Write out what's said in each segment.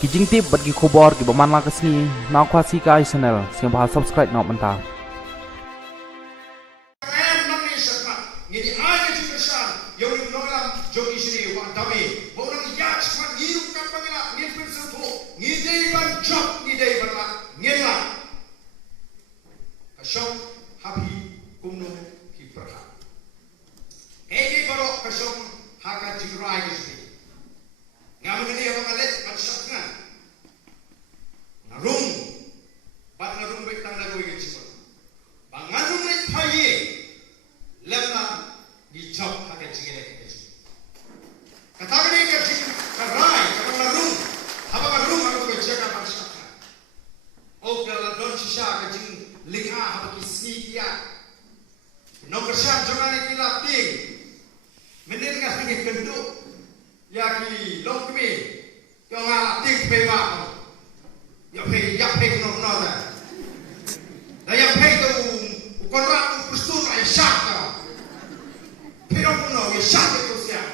kijing tip bagi khobor ki baman la kasni na khwasi kai channel siang bahal subscribe na manta Jadi aja juga sah, yang ini menolak jogi sini, wah tapi, orang yang cuma hidup kan bagaimana, ni persentuh, ni day ban job, ni day ban lah, ni lah, kasih happy kumno kiperah, ini baru kasih hakat jirai sini, ngamen ni apa kalet, shahthngan, narung, bat narung betang lagu ini cuma, bangarung ni payah. Lemna di job hakat jigile keji. Katakan ini keji karai kapan larung, apa larung aku kerja kapan shahthngan. Oh kalau don sisa keji linga apa kisni dia. Nongkyrshan jangan kita ting. Mending nggak tinggi gendut. Ya ki long kami, yang nggak ting pema. Ya pay nong dah. Dah yang pay tu congrad Prestone iashad. Pero puno iashad itu siapa?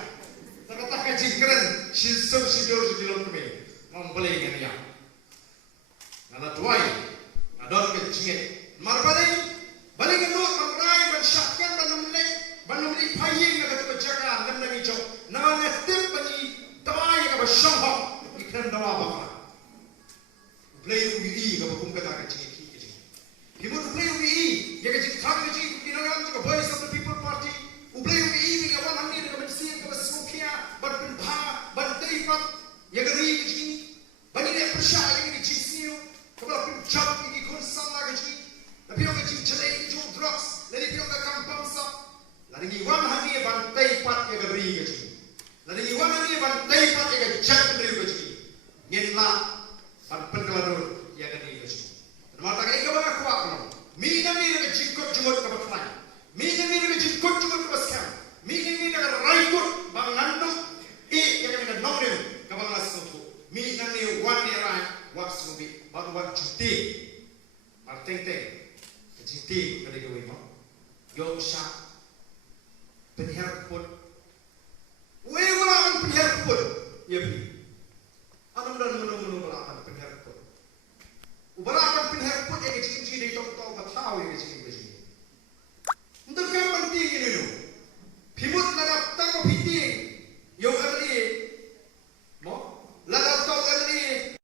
Terkata keren, sistem sidur sebelum kami membeli kan ya. Nala tuai, nadon kecingit. Marbalik, balik itu mengrai shahthngan banumli paying nak berjaga dalam lagi jauh. Nama ngetip bani tuai yang bersambung ikan dawa bakar. Play UBE yang berkumpul kata kecingit. Kita play UBE, yang kecingit kami kecingit kita orang juga voice of the people party. Ublay yung iibig awan hamni na kamansiyan ka basmukya, banpinpa, bantaypat, yagari kaji, banila persya yung ikichisniyo, kabala pinchap ikikonsam na kaji, napiyong kaji chalay yung drugs, lali piyong kakampamsap, lali iwan hamni bantaypat yagari kaji, lali iwan hamni bantaypat yagajat kaji kaji, ngayon la, banpinkalador yagari kaji. Namata ka ikaw mga kuwak na, minamina ka jingkot jumot ka batfay, minamina ka jingkot jumot ka baskam, minamina ka raikot bangandok, yang kami nak nongkyrshan kabang lasnotu, minamina wani rai waks mubi, baru wak juti, marteng-teng, juti kada gawin mo, yung siya, penherput, wala ang penherput, yabi, ano wala ang penherput, ubala ang penherput,